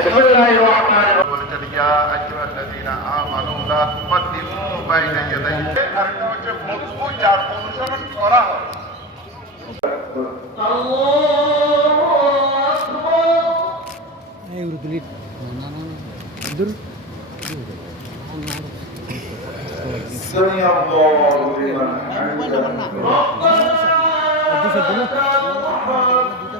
بسم الله الرحمن الرحيم বলেছেন ইয়া আইয়ুহাল্লাযীনা আমানু লা তুকদ্দিমু বাইনা ইয়াদাই আরেকটা হচ্ছে মজবুত যার অনুসরণ করা হয় এই উর্দুলিট না না না দূর سمع الله لمن حمده দুশো দিল الله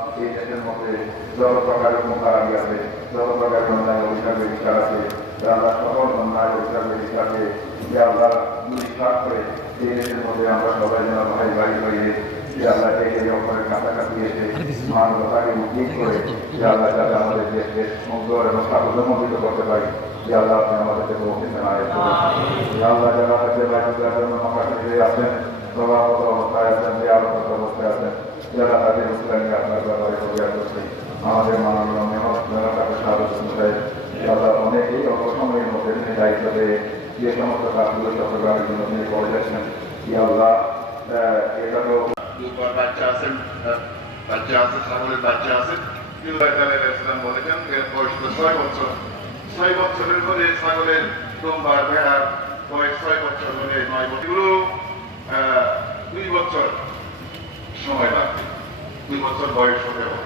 এই দেশের মধ্যে যত প্রকারের মোকাবি আছে যত প্রকারের অন্যায় অভিশাপের বিচার আছে আল্লাহ সকল অন্যায় অভিশাপের বিচারকে যে আল্লাহ দুষ্কার করে এই দেশের মধ্যে আমরা সবাই যেন ভাই ভাই হয়ে যে আল্লাহ থেকে অপরের কাছাকাছি এসে মানবতাকে মুক্তি করে যে আল্লাহ যাতে আমাদের দেশকে সুন্দর এবং সাফল্যমণ্ডিত করতে পারি যে আল্লাহ আপনি আমাদেরকে মৌখিক জানায় আল্লাহ যারা হচ্ছে ভাই জন্য আছেন আছেন প্রভাবত অবস্থায় আছেন যে আলোকিত অবস্থায় আছেন যারা তাদের ইসলামী আপনার ব্যাপারে প্রচার করছে আমাদের মাননীয় মেহনত মেহনতাকে স্বাগত সাহেব আল্লাহ অনেকেই অল্প সময়ের মধ্যে তিনি দায়িত্ব পেয়ে যে সমস্ত কাজগুলো চট্টগ্রামের জন্য তিনি করে যাচ্ছেন। কি আল্লাহ আহ, এটা তো দুবার বাচ্চা আছেন বাচ্চা আছে ছাগলের বাচ্চা আছে। ইসলাম বলেছেন এর বয়স হলো ছয় বছর। ছয় বছরের পরে ছাগলের দুম্বার ভেড়ার ছয় বছর হলে নয় বছর। বছর সময় লাগবে দুই বছর বয়স হতে হবে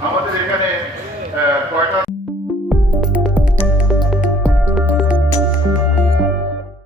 আমাদের এখানে কয়টা